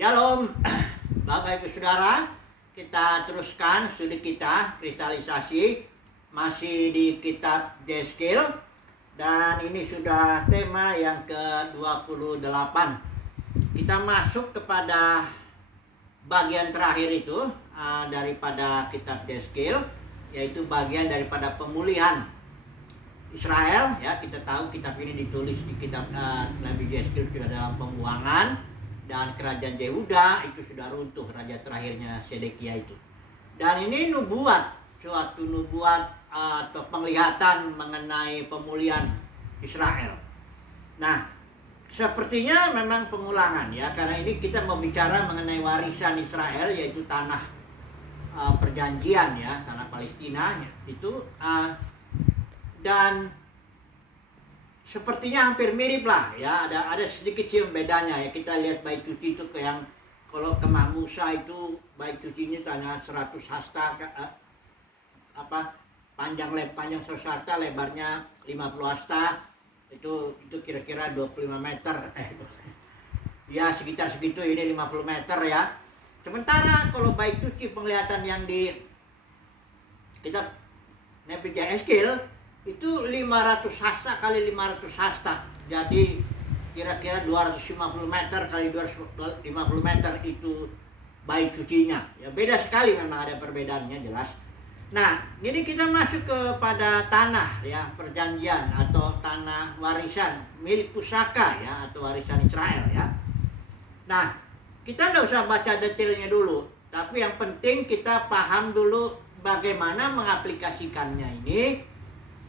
Shalom, Bapak Ibu Saudara, kita teruskan studi kita, kristalisasi, masih di kitab Yeskil, dan ini sudah tema yang ke-28. Kita masuk kepada bagian terakhir itu daripada kitab Yeskil, yaitu bagian daripada pemulihan Israel. Ya, kita tahu kitab ini ditulis di kitab Nabi Yeskil sudah dalam pembuangan. Dan kerajaan Yehuda itu sudah runtuh, raja terakhirnya Sedekia itu. Dan ini suatu nubuat atau penglihatan mengenai pemulihan Israel. Nah, sepertinya memang pengulangan ya, karena ini kita mau bicara mengenai warisan Israel, yaitu tanah perjanjian ya, tanah Palestina itu, dan sepertinya hampir mirip lah ya, ada sedikit sih bedanya ya. Kita lihat bait suci itu ke yang kalau kemah Musa itu bait sucinya tanah 100 hasta panjang 100 hasta, lebarnya 50 hasta. Itu kira-kira 25 meter. Ya sekitar segitu, ini 50 meter ya. Sementara kalau bait suci penglihatan yang di kitab Nabi Yeskil itu 500 hasta kali 500 hasta, jadi kira-kira 250 meter kali 250 meter itu bait sucinya ya. Beda sekali, memang ada perbedaannya jelas. Nah, ini kita masuk kepada tanah ya perjanjian atau tanah warisan milik pusaka ya, atau warisan Israel ya. Nah, kita tidak usah baca detailnya dulu, tapi yang penting kita paham dulu bagaimana mengaplikasikannya ini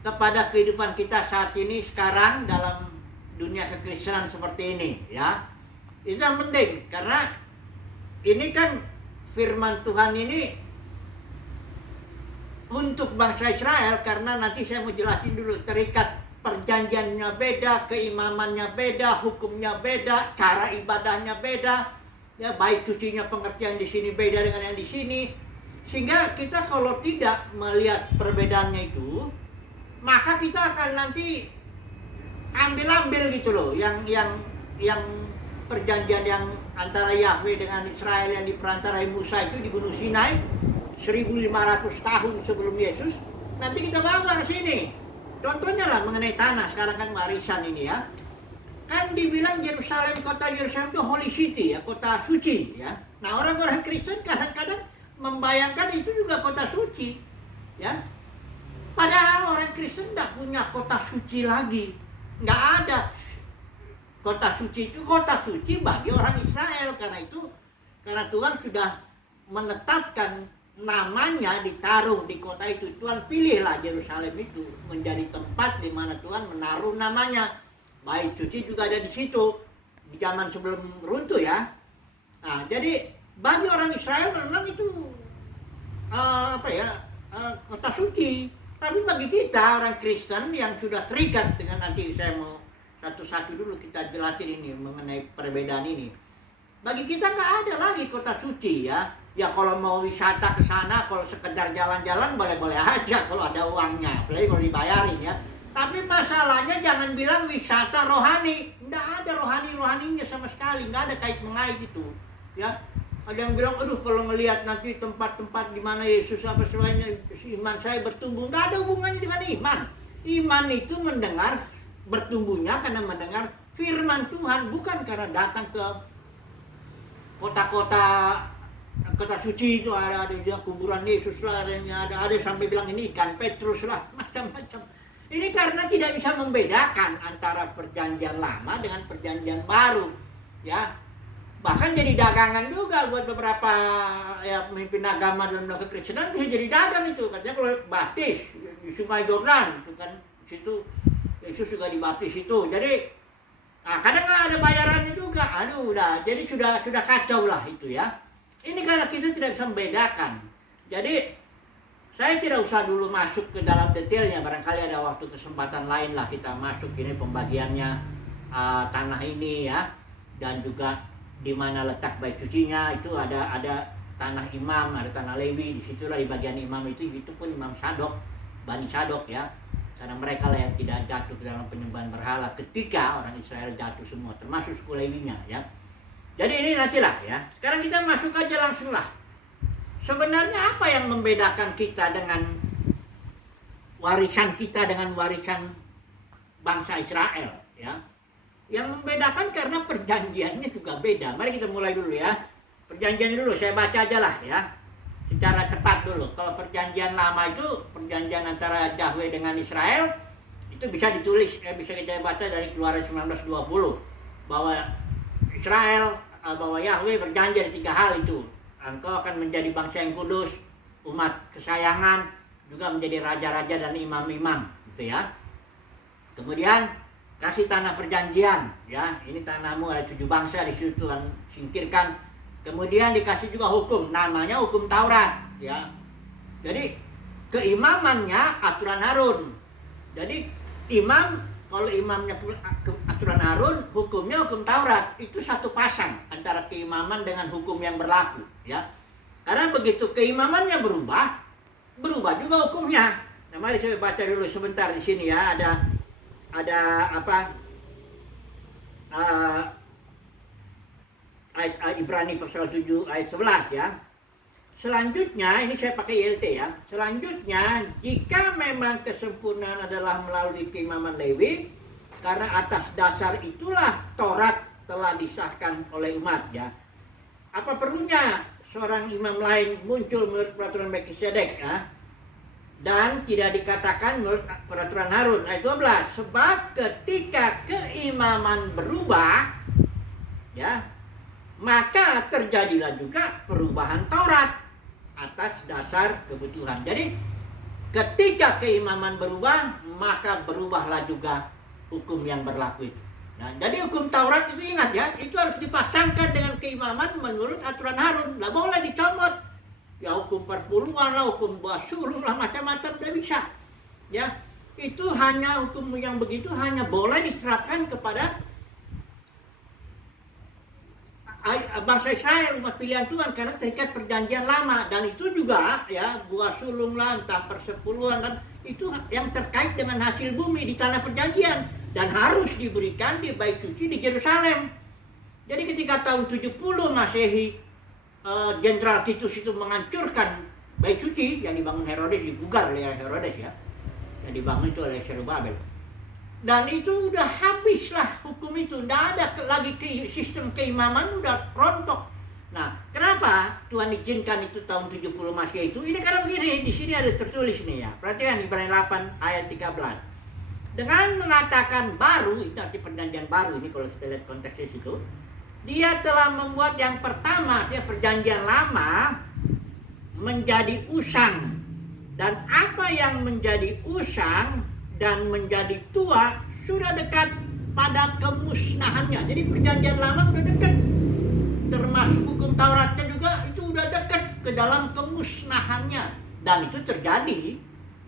kepada kehidupan kita saat ini sekarang dalam dunia kekristenan seperti ini ya. Itu yang penting, karena ini kan firman Tuhan ini untuk bangsa Israel, karena nanti saya mau jelasin dulu, terikat perjanjiannya beda, keimamannya beda, hukumnya beda, cara ibadahnya beda ya, bait sucinya pengertian di sini beda dengan yang di sini, sehingga kita kalau tidak melihat perbedaannya itu, maka kita akan nanti ambil gitu loh, yang perjanjian yang antara Yahweh dengan Israel yang diperantarai Musa itu di Gunung Sinai 1500 tahun sebelum Yesus. Nanti kita bawa ke sini. Contohnya lah mengenai tanah, sekarang kan warisan ini ya. Kan dibilang Yerusalem, kota Yerusalem itu holy city ya, kota suci ya. Nah, orang-orang Kristen kadang-kadang membayangkan itu juga kota suci ya. Padahal orang Kristen tidak punya kota suci lagi. Nggak ada kota suci itu. Kota suci bagi orang Israel. Karena Tuhan sudah menetapkan namanya, ditaruh di kota itu. Tuhan pilihlah Yerusalem itu menjadi tempat di mana Tuhan menaruh namanya. Bait suci juga ada di situ di zaman sebelum runtuh ya. Nah, jadi bagi orang Israel memang itu kota suci. Tapi bagi kita orang Kristen yang sudah terikat dengan, nanti saya mau satu-satu dulu kita jelasin ini mengenai perbedaan ini. Bagi kita nggak ada lagi kota suci ya. Ya kalau mau wisata ke sana, kalau sekedar jalan-jalan boleh-boleh aja kalau ada uangnya, apalagi kalau dibayarin ya. Tapi masalahnya jangan bilang wisata rohani. Nggak ada rohaninya sama sekali, nggak ada kait-mengait gitu ya. Ada yang bilang, aduh kalau ngelihat nanti tempat-tempat di mana Yesus apa selainnya, iman saya bertumbuh. Nggak ada hubungannya dengan iman. Iman itu mendengar, bertumbuhnya karena mendengar firman Tuhan, bukan karena datang ke kota-kota suci itu ada kuburan Yesus lah, ada sampai bilang ini ikan Petrus lah, macam-macam. Ini karena tidak bisa membedakan antara perjanjian lama dengan perjanjian baru ya. Bahkan jadi dagangan juga buat beberapa ya pemimpin agama dalam kekristenan, bisa jadi dagang itu. Katanya kalau baptis di Sungai Yordan itu kan, situ Yesus juga dibaptis itu. Jadi kadang nggak ada bayarannya juga. Aduh, jadi sudah kacau lah itu ya. Ini karena kita tidak bisa membedakan. Jadi saya tidak usah dulu masuk ke dalam detailnya. Barangkali ada waktu kesempatan lain lah kita masuk ini pembagiannya tanah ini ya, dan juga di mana letak bait sucinya itu ada tanah imam, ada tanah Lewi. Disitulah di bagian imam itu pun Imam Sadok, Bani Sadok ya, karena mereka lah yang tidak jatuh ke dalam penyembahan berhala ketika orang Israel jatuh semua, termasuk suku Lewinya ya. Jadi ini nantilah ya. Sekarang kita masuk aja langsung lah. Sebenarnya apa yang membedakan kita dengan warisan bangsa Israel ya? Yang membedakan karena perjanjiannya juga beda. Mari kita mulai dulu ya. Perjanjian dulu, saya baca aja lah ya. Secara cepat dulu. Kalau perjanjian lama itu perjanjian antara Yahweh dengan Israel, itu bisa ditulis, bisa kita baca dari Keluaran 19:20 bahwa Israel, bahwa Yahweh berjanji ada 3 hal itu. Engkau akan menjadi bangsa yang kudus, umat kesayangan, juga menjadi raja-raja dan imam-imam, gitu ya. Kemudian kasih tanah perjanjian, ya. Ini tanahmu ada 7 bangsa di situ Tuhan singkirkan. Kemudian dikasih juga hukum, namanya hukum Taurat, ya. Jadi keimamannya aturan Harun. Jadi imam, kalau imamnya aturan Harun, hukumnya hukum Taurat. Itu satu pasang antara keimaman dengan hukum yang berlaku, ya. Karena begitu keimamannya berubah juga hukumnya. Nah, mari saya baca dulu sebentar di sini ya. Ada apa? Ayat Ibrani pasal 7 ayat 11 ya. Selanjutnya, ini saya pakai ILT ya. Selanjutnya, jika memang kesempurnaan adalah melalui keimaman Lewi, karena atas dasar itulah Taurat telah disahkan oleh umat ya. Apa perlunya seorang imam lain muncul menurut peraturan Melkisedek ya? Dan tidak dikatakan menurut peraturan Harun. Ayat 12, sebab ketika keimaman berubah ya, maka terjadilah juga perubahan Taurat atas dasar kebutuhan. Jadi ketika keimaman berubah, maka berubahlah juga hukum yang berlaku itu. Nah, jadi hukum Taurat itu ingat ya, itu harus dipasangkan dengan keimaman menurut aturan Harun. Nggak boleh dicomot. Ya hukum perpuluhan lah, hukum buah sulung lah, macam-macam tidak bisa. Ya, itu hanya hukum yang begitu hanya boleh diterapkan kepada bangsa Israel, umat pilihan Tuhan, karena terikat perjanjian lama. Dan itu juga ya buah sulung lah, entah persepuluhan, dan itu yang terkait dengan hasil bumi di tanah perjanjian dan harus diberikan di bait suci di Yerusalem. Jadi ketika tahun 70 Masehi, Jenderal Titus itu menghancurkan bait suci yang dibangun Herodes, dibugar oleh Herodes ya, yang dibangun itu oleh Zerubabel. Dan itu udah habislah hukum itu, tidak ada lagi sistem keimaman, udah rontok. Nah, kenapa Tuhan izinkan itu tahun 70 Masehi itu? Ini karena begini, di sini ada tertulis nih ya. Perhatikan Ibrani 8 ayat 13. Dengan mengatakan baru, itu arti perjanjian baru ini kalau kita lihat konteksnya situ. Dia telah membuat yang pertama, dia perjanjian lama menjadi usang. Dan apa yang menjadi usang dan menjadi tua sudah dekat pada kemusnahannya. Jadi perjanjian lama sudah dekat, termasuk hukum Tauratnya juga itu sudah dekat ke dalam kemusnahannya. Dan itu terjadi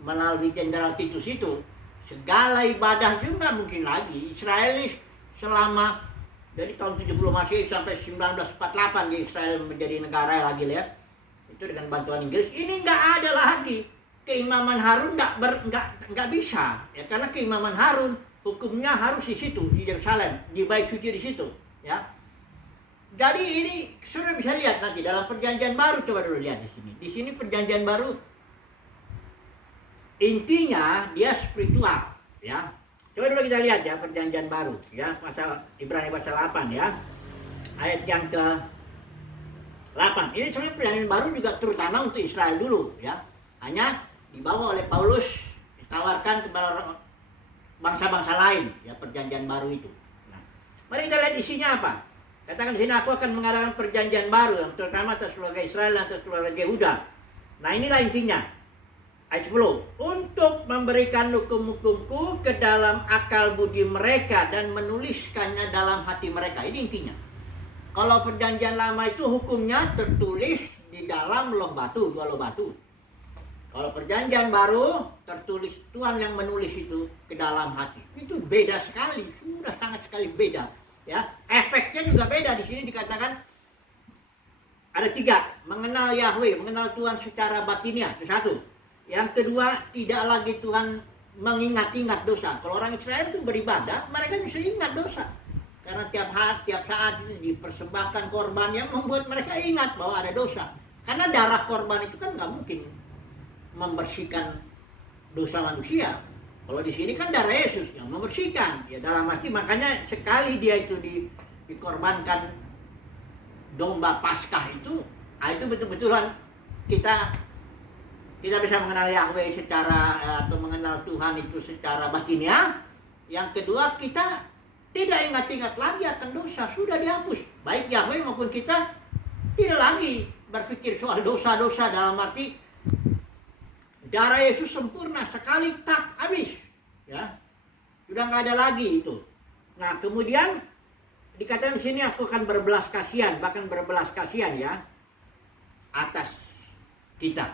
melalui Jenderal Titus itu. Segala ibadah juga mungkin lagi. Israel ini selama dari tahun 70 Masehi sampai 1948 di Israel menjadi negara lagi ya. Itu dengan bantuan Inggris. Ini nggak ada lagi. Keimaman Harun nggak bisa ya, karena keimaman Harun hukumnya harus di situ di Yerusalem, di bait suci di situ ya. Jadi ini sudah bisa lihat nanti dalam perjanjian baru, coba dulu lihat di sini. Di sini perjanjian baru intinya dia spiritual ya. Coba dulu kita lihat ya perjanjian baru ya, pasal Ibrani pasal 8 ya. Ayat yang ke-8. Ini sebenarnya perjanjian baru juga terutama untuk Israel dulu ya. Hanya dibawa oleh Paulus, ditawarkan kepada bangsa-bangsa lain ya perjanjian baru itu. Nah, mari kita lihat isinya apa. Katakan di sini, aku akan mengadakan perjanjian baru yang terutama atas keluarga Israel dan atas keluarga Yehuda. Nah, inilah intinya. Ayat 10. Untuk memberikan hukum-hukumku ke dalam akal budi mereka dan menuliskannya dalam hati mereka. Ini intinya. Kalau perjanjian lama itu hukumnya tertulis di dalam loh batu, 2 loh batu. Kalau perjanjian baru tertulis, Tuhan yang menulis itu ke dalam hati. Itu beda sekali, sudah sangat sekali beda. Ya, efeknya juga beda. Di sini dikatakan ada 3, mengenal Yahweh, mengenal Tuhan secara batiniah, itu 1. Yang kedua, tidak lagi Tuhan mengingat-ingat dosa. Kalau orang Israel itu beribadah, mereka bisa ingat dosa. Karena tiap saat itu dipersembahkan korban yang membuat mereka ingat bahwa ada dosa. Karena darah korban itu kan nggak mungkin membersihkan dosa manusia. Kalau di sini kan darah Yesus yang membersihkan. Ya dalam arti makanya sekali dia itu dikorbankan domba Paskah itu betul-betulan kita bisa mengenal Yahweh secara atau mengenal Tuhan itu secara batinnya. Yang kedua, kita tidak ingat-ingat lagi akan dosa, sudah dihapus. Baik Yahweh maupun kita tidak lagi berpikir soal dosa-dosa, dalam arti darah Yesus sempurna, sekali tak habis, ya sudah nggak ada lagi itu. Nah kemudian dikatakan di sini aku akan berbelas kasihan, bahkan berbelas kasihan ya atas kita.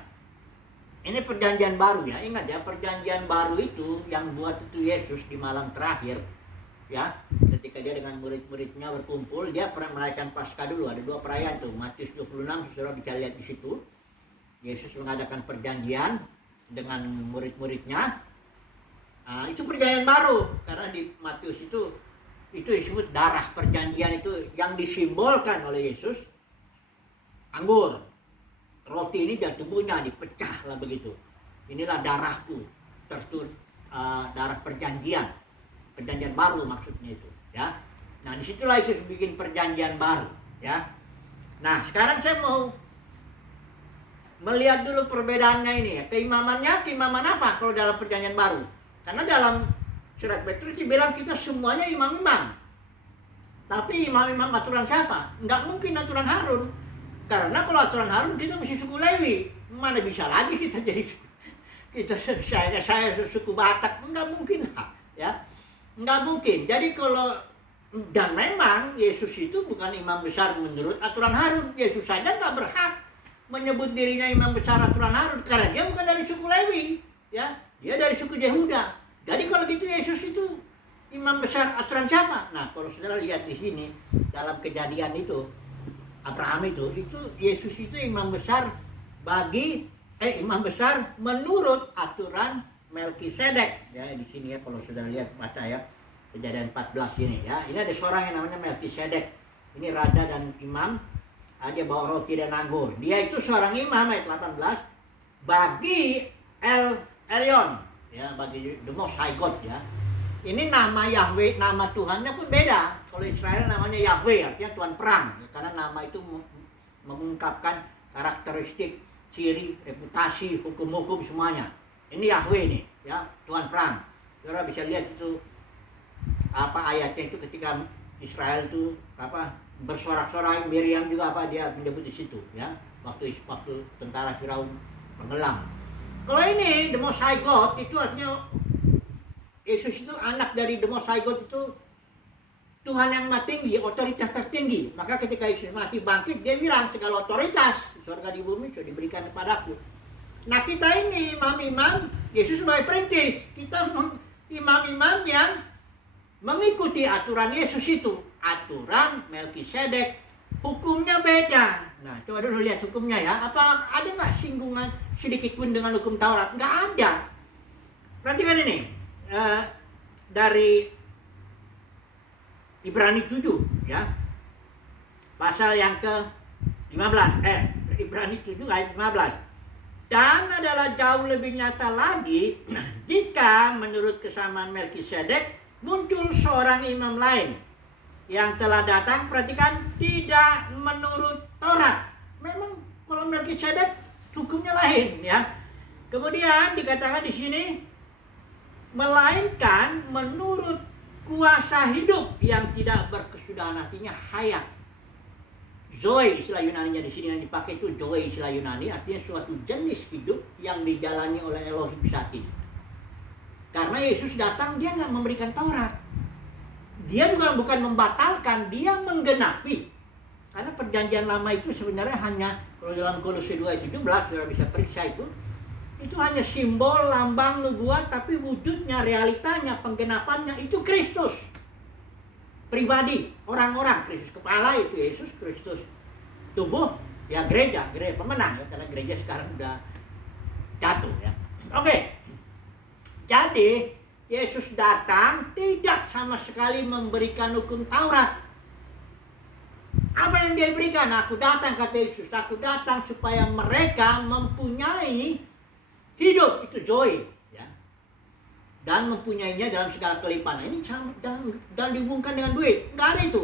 Ini perjanjian baru ya, ingat ya, perjanjian baru itu yang buat itu Yesus di malam terakhir ya, ketika dia dengan murid-muridnya berkumpul, dia pernah merayakan Paskah dulu. Ada 2 perayaan tuh, Matius 26, saudara bisa lihat di situ. Yesus mengadakan perjanjian dengan murid-muridnya. Itu perjanjian baru, karena di Matius itu disebut darah perjanjian itu yang disimbolkan oleh Yesus. Anggur, roti ini dan tubuhnya dipecah lah begitu. Inilah darahku, darah perjanjian baru maksudnya itu, ya. Nah disitulah Yesus bikin perjanjian baru, ya. Nah sekarang saya mau melihat dulu perbedaannya ini ya. Keimaman apa kalau dalam perjanjian baru? Karena dalam surat Petrus dibilang kita semuanya imam-imam. Tapi imam-imam aturan siapa? Nggak mungkin aturan Harun. Karena kalau aturan Harun kita mesti suku Lewi. Mana bisa lagi kita jadi saya suku Batak? Nggak mungkin lah, ya. Nggak mungkin. Jadi kalau, dan memang Yesus itu bukan imam besar menurut aturan Harun. Yesus saja nggak berhak menyebut dirinya imam besar aturan Harun karena dia bukan dari suku Lewi, ya. Dia dari suku Yehuda. Jadi kalau gitu Yesus itu imam besar aturan siapa? Nah, kalau saudara lihat di sini dalam Kejadian itu Abraham itu Yesus itu imam besar imam besar menurut aturan Melkisedek. Ya, di sini ya kalau saudara lihat baca ya Kejadian 14 ini ya. Ini ada seorang yang namanya Melkisedek. Ini raja dan imam. Dia bawa roti dan anggur. Dia itu seorang imam ayat 18 bagi Elyon, ya, bagi the most high God ya. Ini nama Yahweh, nama Tuhannya pun beda. Kalau Israel namanya Yahweh, artinya Tuhan perang, ya, karena nama itu mengungkapkan karakteristik, ciri, reputasi, hukum-hukum semuanya. Ini Yahweh nih, ya, Tuhan perang. Saudara bisa lihat itu ayatnya itu ketika Israel itu bersorak-sorai, Miriam juga dia menyebut di situ ya, waktu tentara Firaun tenggelam. Kalau ini the most high God itu artinya Yesus itu anak dari the most high God, itu Tuhan yang maha tinggi, otoritas tertinggi. Maka ketika Yesus mati bangkit, dia bilang segala otoritas di surga di bumi sudah diberikan kepadaku. Nah kita ini imam-imam, Yesus sebagai perintis, kita imam-imam yang mengikuti aturan Yesus itu, aturan Melkisedek, hukumnya beda. Nah coba dulu lihat hukumnya ya, apa ada nggak singgungan sedikit pun dengan hukum Taurat? Nggak ada. Perhatikan ini, dari Ibrani 7 ya, pasal yang ke-15, Ibrani 7 ayat 15. Dan adalah jauh lebih nyata lagi jika menurut kesamaan Melkisedek muncul seorang imam lain yang telah datang, perhatikan, tidak menurut Taurat. Memang kalau Melkisedek hukumnya lain ya. Kemudian dikatakan di sini melainkan menurut kuasa hidup yang tidak berkesudahan, artinya hayat. Zoe istilah Yunaninya di sini yang dipakai itu zoe istilah Yunani, artinya suatu jenis hidup yang dijalani oleh Elohim saat ini. Karena Yesus datang, dia nggak memberikan Taurat. Dia juga bukan membatalkan, dia menggenapi. Karena perjanjian lama itu sebenarnya hanya, kalau dalam Kolose 2 ayat 17, saudara bisa periksa itu hanya simbol, lambang, nubuat, tapi wujudnya, realitanya, penggenapannya itu Kristus. Pribadi, orang-orang, Kristus kepala itu Yesus, Kristus tubuh, ya gereja pemenang ya, karena gereja sekarang udah jatuh ya. Oke. Jadi Yesus datang tidak sama sekali memberikan hukum Taurat. Apa yang dia berikan? Aku datang, kata Yesus, aku datang supaya mereka mempunyai hidup, itu zoe, ya. Dan mempunyainya dalam segala kelimpahan. Ini dan dihubungkan dengan duit. Nggak ada itu.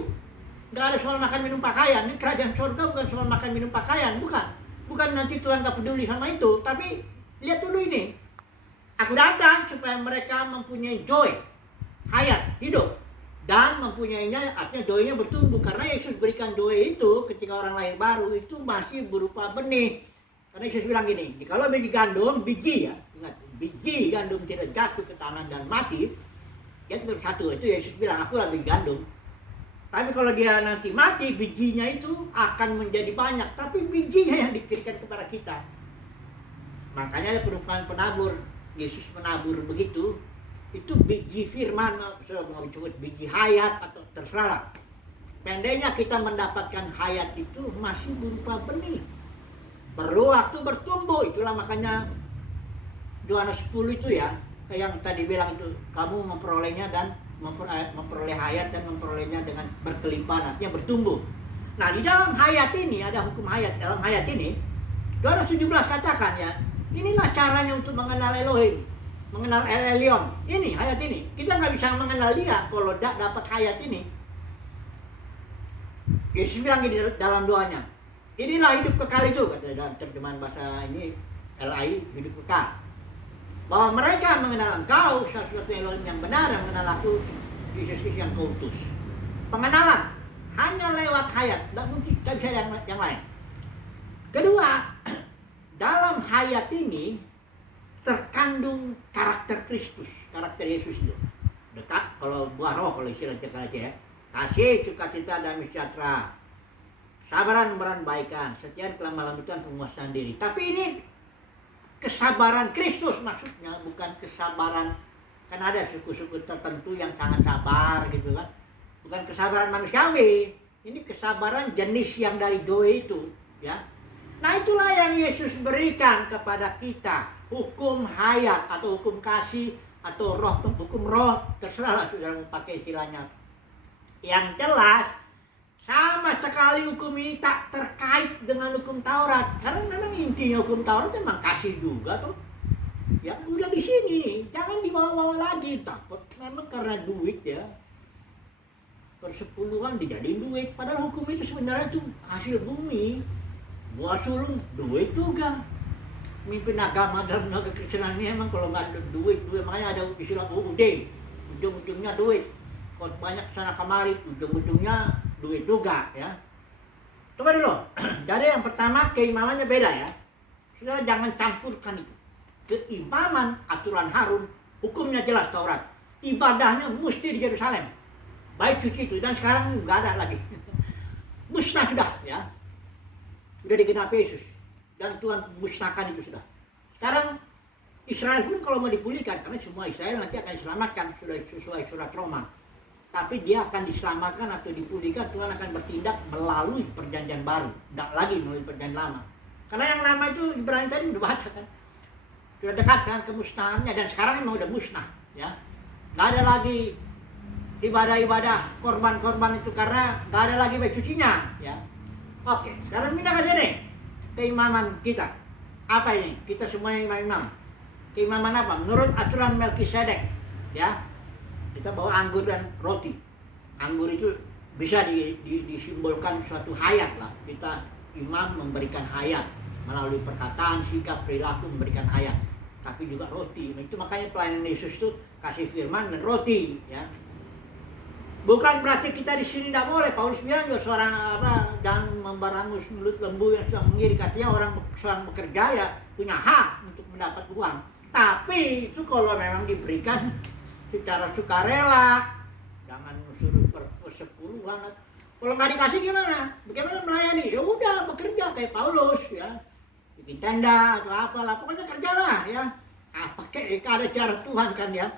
Nggak ada soal makan minum pakaian. Ini kerajaan surga bukan soal makan minum pakaian, bukan. Bukan nanti Tuhan nggak peduli sama itu. Tapi lihat dulu ini. Aku datang supaya mereka mempunyai joy, hayat, hidup. Dan mempunyainya, artinya doanya bertumbuh. Karena Yesus berikan doa itu ketika orang lahir baru itu masih berupa benih. Karena Yesus bilang gini, kalau biji gandum, biji ya, ingat, biji gandum tidak jatuh ke tanah dan mati, dia tetap satu. Itu Yesus bilang, akulah biji gandum. Tapi kalau dia nanti mati, bijinya itu akan menjadi banyak. Tapi bijinya yang diberikan kepada kita. Makanya ada perumpamaan penabur. Yesus menabur begitu, itu biji firman, mau disebut biji hayat atau terserah. Pendeknya kita mendapatkan hayat itu masih berupa benih. Perlu waktu bertumbuh, itulah makanya Yohanes 10 itu ya, yang tadi bilang itu, kamu memperolehnya dan memperoleh hayat dan memperolehnya dengan berkelimpahan, artinya bertumbuh. Nah, di dalam hayat ini, ada hukum hayat, dalam hayat ini, Yohanes 17 katakan ya, inilah caranya untuk mengenal Elohim, mengenal El Elyon. Ini hayat ini. Kita nggak bisa mengenal dia kalau tidak dapat hayat ini. Yesus bilang di dalam doanya, inilah hidup kekal itu, kata dalam terjemahan bahasa ini LAI, hidup kekal. Bahwa mereka mengenal engkau, satu-satunya Elohim yang benar, yang mengenal aku, Yesus Kristus yang kau utus. Pengenalan hanya lewat hayat, tidak mungkin tidak bisa yang lain. Kedua, dalam hayat ini terkandung karakter Kristus, karakter Yesus itu. Dekat, kalau buah roh, kalau istilah kita aja ya. Kasih, sukacita, damai sejahtera, sabaran, meranbaikan, setia, kelemah lembutan, penguasaan diri. Tapi ini kesabaran Kristus maksudnya, bukan kesabaran. Kan ada suku-suku tertentu yang sangat sabar gitu kan. Bukan kesabaran manusiawi. Ini kesabaran jenis yang dari Zoe itu, ya. Nah, itulah yang Yesus berikan kepada kita. Hukum hayat atau hukum kasih atau roh, hukum roh, terserahlah saudara mau pakai istilahnya. Yang jelas, sama sekali hukum ini tak terkait dengan hukum Taurat. Karena memang intinya hukum Taurat memang kasih juga tuh. Ya udah di sini, jangan dibawa-bawa lagi. Takut memang karena duit ya. Persepuluhan dijadiin duit. Padahal hukum itu sebenarnya itu hasil bumi. Buah sulung, duit juga. Mimpin agama dalam lembaga Kristenan ini emang kalau nggak ada duit, makanya ada istilah UUD, ujung-ujungnya duit. Kalau banyak sana kemari, ujung-ujungnya duit juga ya. Coba dulu, dari yang pertama keimamannya beda ya. Saudara jangan campurkan itu. Keimaman aturan Harun, hukumnya jelas Taurat. Ibadahnya mesti di Yerusalem. Baik cuci itu, dan sekarang nggak ada lagi. Musnah sudah ya. Sudah digenapi Yesus. Dan Tuhan musnahkan itu sudah. Sekarang Israel pun kalau mau dipulihkan, karena semua Israel nanti akan diselamatkan, sudah sesuai surat Roma. Tapi dia akan diselamatkan atau dipulihkan, Tuhan akan bertindak melalui perjanjian baru. Tidak lagi melalui perjanjian lama. Karena yang lama itu Ibrani tadi udah baca kan. Sudah dekat dengan kemusnahannya, dan sekarang memang udah musnah. Ya. Nggak ada lagi ibadah-ibadah korban-korban itu, karena nggak ada lagi baik cucinya. Ya. Oke, sekarang pindah aja nih keimaman kita. Apa ini? Kita semuanya imam-imam. Keimaman apa? Menurut aturan Melkisedek, ya. Kita bawa anggur dan roti. Anggur itu bisa disimbolkan suatu hayat lah. Kita imam memberikan hayat melalui perkataan, sikap, perilaku memberikan hayat. Tapi juga roti. Nah, itu makanya pelayanan Yesus itu kasih firman dan roti, ya. Bukan berarti kita di sini tidak boleh. Paulus bilang juga seorang dan membarangus mulut lembu yang sedang mengirik. Artinya seorang bekerja ya punya hak untuk mendapat uang. Tapi itu kalau memang diberikan secara sukarela, jangan suruh persepuluhan. Kalau nggak dikasih gimana? Bagaimana melayani? Ya udah bekerja kayak Paulus ya, bikin tenda atau apalah. Pokoknya kerjalah ya. Pakai ada cara Tuhan kan ya.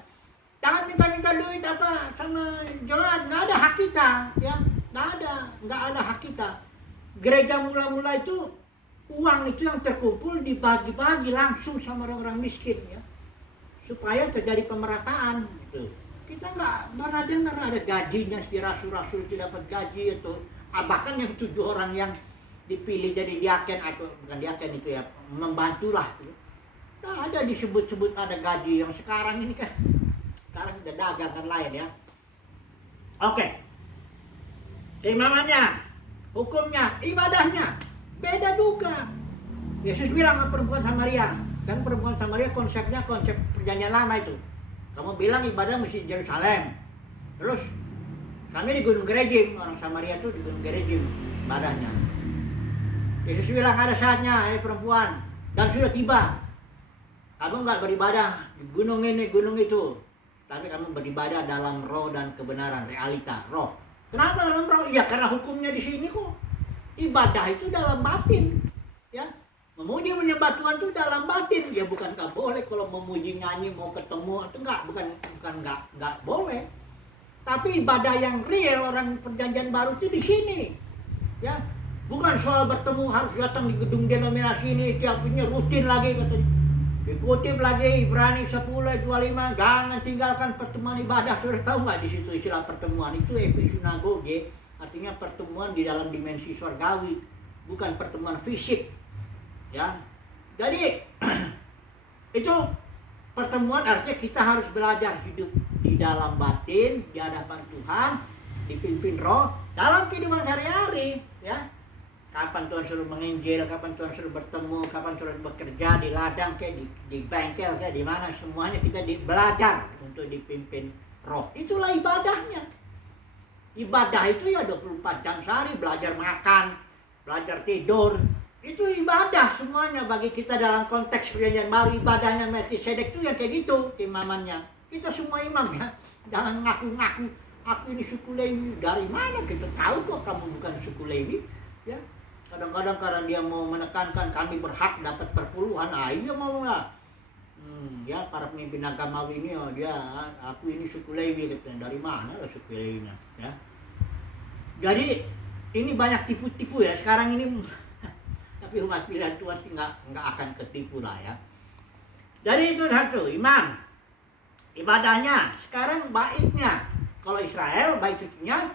Jangan minta-minta duit apa sama jalan, nggak ada hak kita, ya, nggak ada hak kita. Gereja mula-mula itu uang itu yang terkumpul dibagi-bagi langsung sama orang-orang miskin, ya. supaya terjadi pemerataan gitu. Kita nggak pernah dengar ada gajinya si rasul-rasul itu dapat gaji atau bahkan yang 7 orang yang dipilih jadi diaken atau bukan diaken itu ya, membantulah gitu. Nah, ada disebut-sebut ada gaji yang sekarang ini kan sekarang udah dagang kan lain ya. Oke. Keimamannya, hukumnya, ibadahnya beda juga. Yesus bilang sama perempuan Samaria, kan perempuan Samaria konsepnya konsep perjanjian lama itu. Kamu bilang ibadah mesti di Yerusalem. Terus kami di Gunung Gerizim, orang Samaria itu di Gunung Gerizim ibadahnya. Yesus bilang ada saatnya, perempuan, dan sudah tiba. Kamu nggak beribadah di gunung ini, gunung itu, tapi kamu beribadah dalam roh dan kebenaran, realita, roh. Kenapa dalam roh? Ya karena hukumnya di sini kok. Ibadah itu dalam batin, ya. Memuji menyembah Tuhan itu dalam batin. Ya bukan nggak boleh kalau memuji nyanyi mau ketemu itu bukan nggak boleh. Tapi ibadah yang real orang perjanjian baru itu di sini, ya. Bukan soal bertemu harus datang di gedung denominasi ini tiap ini rutin lagi katanya. Dikutip lagi Ibrani 10:25, jangan tinggalkan pertemuan ibadah. Sudah tahu nggak di situ istilah pertemuan itu episinagoge, artinya pertemuan di dalam dimensi surgawi, bukan pertemuan fisik. Ya. Jadi itu pertemuan artinya kita harus belajar hidup di dalam batin, di hadapan Tuhan, dipimpin roh dalam kehidupan sehari-hari, ya. Kapan Tuhan suruh menginjil, kapan Tuhan suruh bertemu, kapan suruh bekerja di ladang kayak di bengkel kayak di mana, semuanya kita belajar untuk dipimpin roh. Itulah ibadahnya. Ibadah itu ya 24 jam sehari, belajar makan, belajar tidur. Itu ibadah semuanya bagi kita dalam konteks perjanjian baru. Ibadahnya Melkisedek itu yang kayak gitu imamannya. Kita semua imam ya. Jangan ngaku-ngaku aku ini suku Lewi. Dari mana kita tahu kok kamu bukan suku Lewi, ya. Kadang-kadang karena dia mau menekankan kami berhak dapat perpuluhan, iya mau lah. Ya para pemimpin agama ini, oh dia aku ini suku Lewi, dari mana lah suku Lewinya, ya. Jadi ini banyak tipu-tipu ya sekarang ini. Tapi umat pilihan Tuhan sih nggak akan ketipu lah ya. Jadi itu satu imam, ibadahnya. Sekarang baitnya, kalau Israel bait sucinya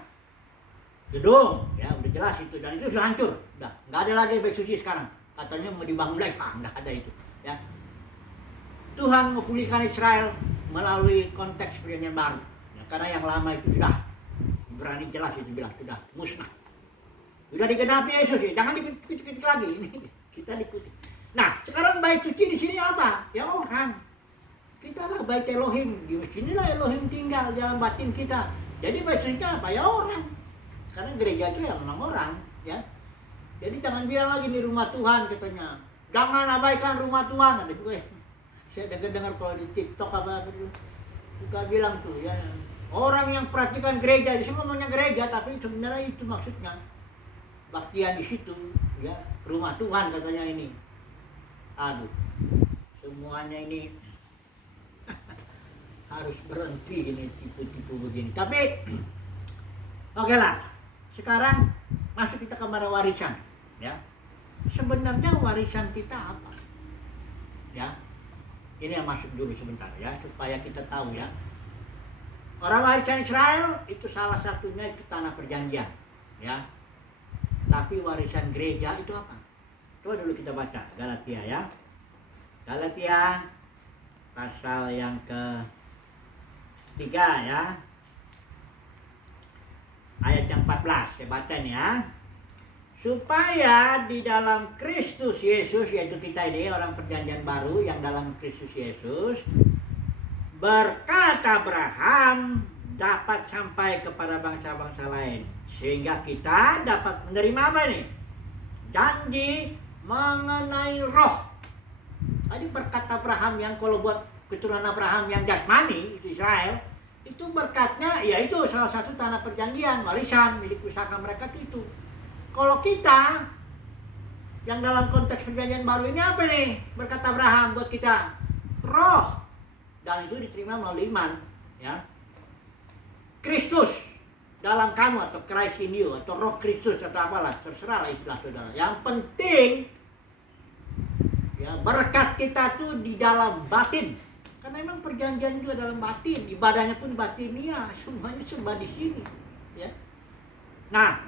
gedung, ya udah jelas itu, dan itu sudah hancur, udah nggak ada lagi bait suci sekarang. Katanya mau dibangun lagi, nggak ada itu, ya. Tuhan memulihkan Israel melalui konteks perjanjian baru, ya, karena yang lama itu sudah berani jelas itu bilang sudah musnah, sudah digenapi Yesus, ya. Jangan dikutip lagi, ini kita dikutip. Nah sekarang bait suci di sini apa? Ya orang, kita lah bait Elohim, di sinilah Elohim tinggal dalam batin kita. Jadi bait suci apa? Ya orang. Karena gereja itu yang 6 orang, ya. Jadi jangan bilang lagi di rumah Tuhan katanya. Jangan abaikan rumah Tuhan. Ada gue. Saya dengar kalau di TikTok apa itu suka bilang tuh ya. Orang yang perhatikan gereja, di semua maunya gereja, tapi sebenarnya itu maksudnya baktian di situ, ya. Rumah Tuhan katanya ini. Aduh. Semuanya ini harus berhenti ini tipu-tipu begini. Tapi oke lah. Sekarang masuk kita ke warisan, ya. Sebenarnya warisan kita apa? Ya. Ini yang masuk dulu sebentar ya, supaya kita tahu ya. Orang warisan Israel itu salah satunya itu tanah perjanjian, ya. Tapi warisan gereja itu apa? Coba dulu kita baca Galatia ya. Galatia pasal yang ke-3 ya. Ayat yang 14, saya baca nih ya. Supaya di dalam Kristus Yesus, yaitu kita ini orang perjanjian baru yang dalam Kristus Yesus, berkat Abraham dapat sampai kepada bangsa-bangsa lain. Sehingga kita dapat menerima apa nih? Janji mengenai roh. Tadi berkat Abraham yang kalau buat keturunan Abraham yang jasmani, itu Israel, itu berkatnya ya itu salah satu tanah perjanjian, warisan milik pusaka mereka itu. Kalau kita yang dalam konteks perjanjian baru ini apa nih? Berkat Abraham buat kita roh, dan itu diterima melalui iman, ya. Kristus dalam kamu atau Christ in you atau roh Kristus atau apalah, terserah lah istilah saudara. Yang penting ya berkat kita tuh di dalam batin. Karena memang perjanjian itu dalam batin, ibadahnya pun batinia, semuanya serba di sini, ya. Nah,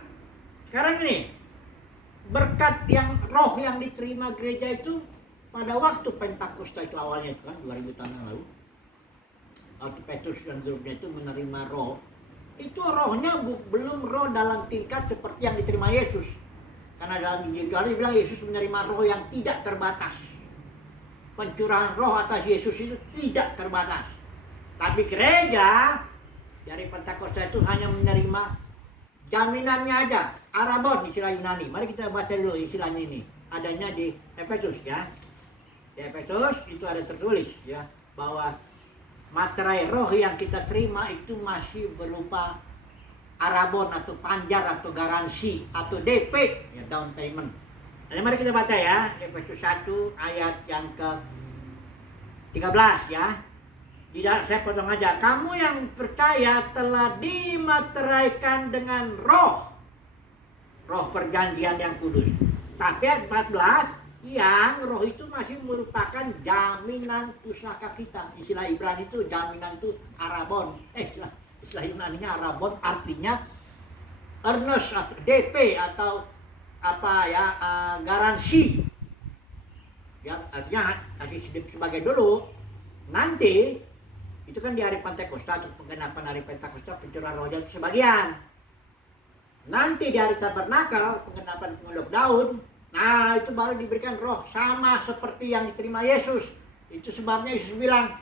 sekarang ini berkat yang roh yang diterima gereja itu pada waktu Pentakosta itu awalnya itu kan 2000 tahun yang lalu. Waktu Petrus dan grupnya itu menerima roh, itu rohnya belum roh dalam tingkat seperti yang diterima Yesus. Karena dalam Injil Yohanes bilang Yesus menerima roh yang tidak terbatas. Pencurahan roh atas Yesus itu tidak terbatas. Tapi gereja dari Pentakosta itu hanya menerima jaminannya aja. Arabon istilah Yunani. Mari kita baca dulu istilahnya ini. Adanya di Efesus ya. Di Efesus itu ada tertulis ya bahwa materai roh yang kita terima itu masih berupa arabon atau panjar atau garansi atau DP ya, down payment. Jadi mari kita baca ya Efesus 1 ayat yang ke 13 ya. Tidak, saya potong aja. Kamu yang percaya telah dimateraikan dengan roh perjanjian yang kudus. Tapi ayat 14 yang roh itu masih merupakan jaminan pusaka kita. Istilah Ibrani itu jaminan itu arabon. Istilah Yunaninya arabon artinya earnest atau DP atau apa ya, garansi. Ya, artinya kasih sebagai dulu. Nanti itu kan di hari Pentakosta atau penggenapan hari Pentakosta pencurahan rohnya itu sebagian. Nanti di hari Tabernakel penggenapan penguluk daun, nah itu baru diberikan roh sama seperti yang diterima Yesus. Itu sebabnya Yesus bilang,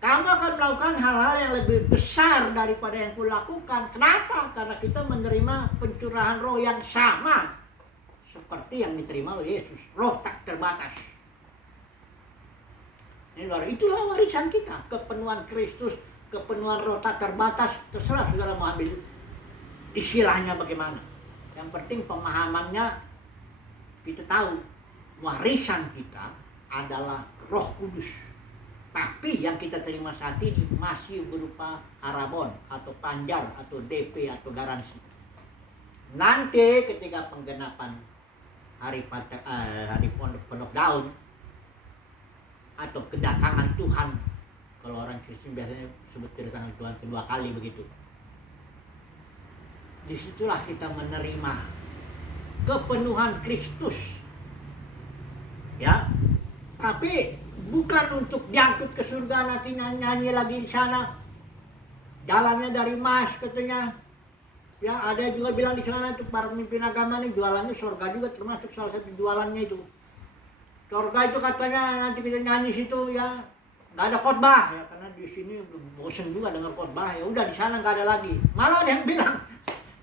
kamu akan melakukan hal-hal yang lebih besar daripada yang kulakukan. Kenapa? Karena kita menerima pencurahan roh yang sama seperti yang diterima oleh Yesus. Roh tak terbatas. Itulah warisan kita, kepenuhan Kristus, kepenuhan roh tak terbatas. Terserah saudara mau ambil istilahnya bagaimana. Yang penting pemahamannya kita tahu warisan kita adalah Roh Kudus. Tapi yang kita terima saat ini masih berupa arabon atau panjar atau DP atau garansi. Nanti ketika penggenapan hari pondok daun atau kedatangan Tuhan, kalau orang Kristen biasanya sebut kedatangan Tuhan kedua kali begitu. Disitulah kita menerima kepenuhan Kristus, ya. Tapi bukan untuk diangkut ke surga nanti nyanyi lagi di sana. Jalannya dari emas katanya. Ya, ada juga bilang di sana tuh para pemimpin agama nih jualannya surga juga, termasuk salah satu jualannya itu. Surga itu katanya nanti kita nyanyi situ ya, nggak ada khotbah ya, karena di sini bosen juga dengar khotbah, ya udah di sana nggak ada lagi. Malah ada yang bilang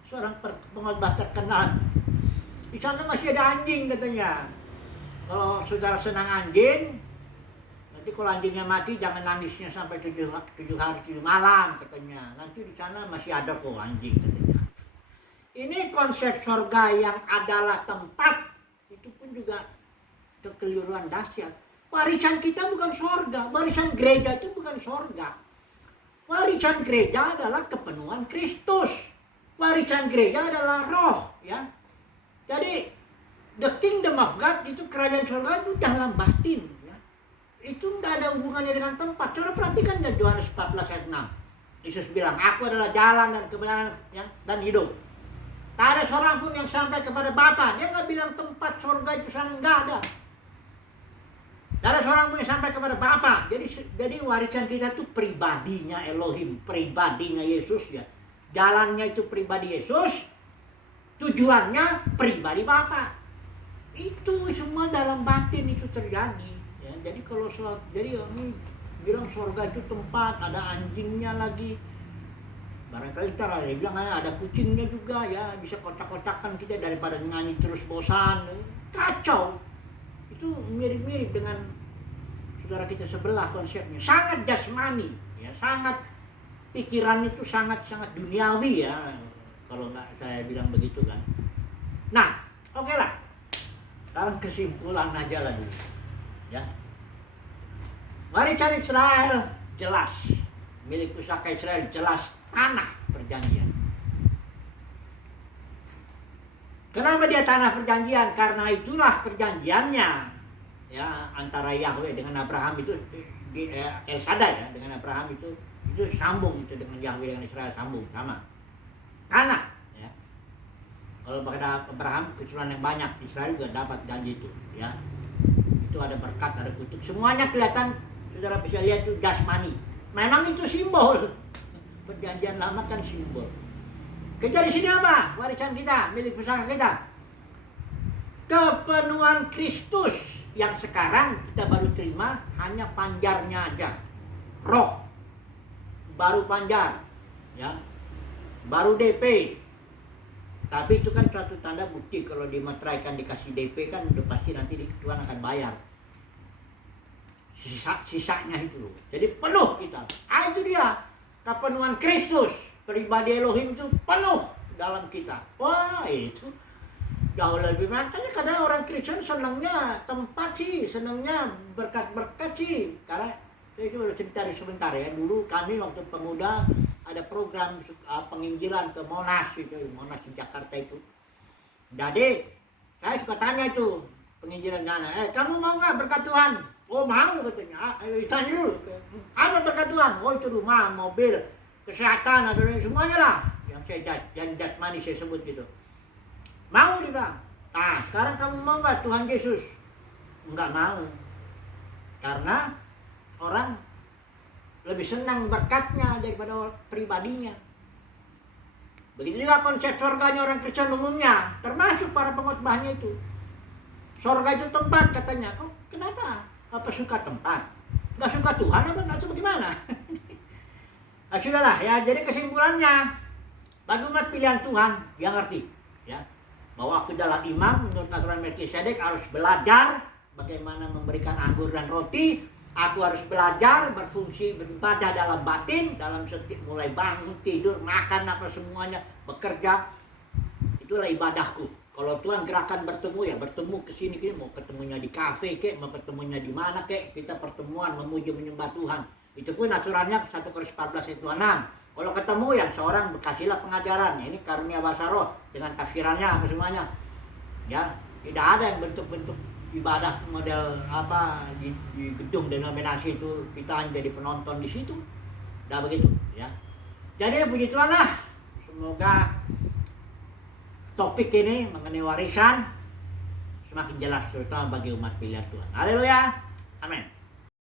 seorang pengkhotbah terkenal, di sana masih ada anjing katanya. Kalau saudara senang anjing, nanti kalau anjingnya mati jangan nangisnya sampai 7 hari 7 malam katanya. Nanti di sana masih ada kok anjing katanya. Ini konsep surga yang adalah tempat itu pun juga kekeliruan dahsyat. Warisan kita bukan surga, warisan gereja itu bukan surga. Warisan gereja adalah kepenuhan Kristus. Warisan gereja adalah roh, ya. Jadi the kingdom of God itu kerajaan surga itu dalam batin, ya. Itu nggak ada hubungannya dengan tempat. Coba perhatikan ya Yohanes 14 ayat 6. Yesus bilang, aku adalah jalan dan kebenaran ya, dan hidup. Tak ada seorang pun yang sampai kepada Bapa. Dia nggak bilang tempat surga itu sana, nggak ada. Tak ada seorang pun yang sampai kepada Bapa. Jadi warisan kita itu pribadinya Elohim, pribadinya Yesus ya. Jalannya itu pribadi Yesus, tujuannya pribadi Bapa. Itu semua dalam batin itu terjadi. Ya, jadi kalau jadi ini bilang surga itu tempat ada anjingnya lagi. Barangkali ntar ada yang bilang ada kucingnya juga ya, bisa kotak-kotakan kita daripada nyanyi terus bosan. Kacau. Itu mirip-mirip dengan saudara kita sebelah konsepnya. Sangat jasmani, ya, sangat pikiran itu sangat-sangat duniawi ya. Kalau nggak saya bilang begitu kan. Nah, oke lah. Sekarang kesimpulan aja lah dulu. Ya. Warisan Israel jelas. Milik pusaka Israel jelas tanah perjanjian. Kenapa dia tanah perjanjian? Karena itulah perjanjiannya ya antara Yahweh dengan Abraham itu El Shaddai ya, dengan Abraham itu sambung itu dengan Yahweh dengan Israel sambung sama. Karena ya, kalau pada Abraham keturunan yang banyak, Israel juga dapat janji itu ya. Itu ada berkat, ada kutuk, semuanya kelihatan. Saudara bisa lihat itu jasmani. Memang itu simbol. Perjanjian lama kan simbol. Kita di sini apa? Warisan kita, milik pusaka kita. Kepenuhan Kristus yang sekarang kita baru terima hanya panjarnya aja. Roh baru panjar, ya. Baru DP. Tapi itu kan suatu tanda bukti kalau dimeteraikan dikasih DP kan udah pasti nanti Tuhan akan bayar. Sisanya itu loh. Jadi penuh kita. Itu dia kepenuhan Kristus, pribadi Elohim itu penuh dalam kita. Wah, itu jauh lebih. Makanya kadang orang Kristen senangnya tempat sih, senangnya berkat-berkat sih. Karena itu udah cerita sebentar ya. Dulu kami waktu pemuda ada program penginjilan ke Monas itu, Monas di Jakarta itu. Jadi saya suka tanya itu penginjilan sana, kamu mau nggak berkat Tuhan? Oh mau katanya, tanya dulu, apa berkat Tuhan? Oh itu rumah, mobil, kesehatan, atau semuanya lah. Yang saya jasmani saya sebut gitu. Mau dia bilang. Nah sekarang kamu mau nggak Tuhan Yesus? Enggak mau. Karena orang lebih senang berkatnya daripada pribadinya. Begitu juga konsep surganya orang Kristen umumnya, termasuk para pengkhotbahnya itu. Surga itu tempat katanya. Kok kenapa? Apa suka tempat? Nggak suka Tuhan apa nggak suka gimana? Nah, sudahlah ya. Jadi kesimpulannya, bagi umat pilihan Tuhan yang ngerti, ya, bahwa aku adalah imam menurut aturan Melkisedek harus belajar bagaimana memberikan anggur dan roti. Aku harus belajar berfungsi beribadah dalam batin, dalam setiap mulai bangun, tidur, makan apa semuanya, bekerja. Itulah ibadahku. Kalau Tuhan gerakan bertemu ya bertemu kesini, mau ketemunya di kafe kek, mau ketemunya di mana kek, kita pertemuan memuji menyembah Tuhan. Itu pun aturannya 1 Korintus 14 ayat 26. Kalau ketemu ya seorang berkasihlah pengajaran. Ini karunia bahasa roh dengan tafsirannya apa semuanya. Ya, tidak ada yang bentuk-bentuk ibadah model apa di gedung denominasi itu kita hanya jadi penonton di situ. Dah begitu ya. Jadi puji Tuhan lah. Semoga topik ini mengenai warisan semakin jelas terutama bagi umat pilihan Tuhan. Haleluya. Amin.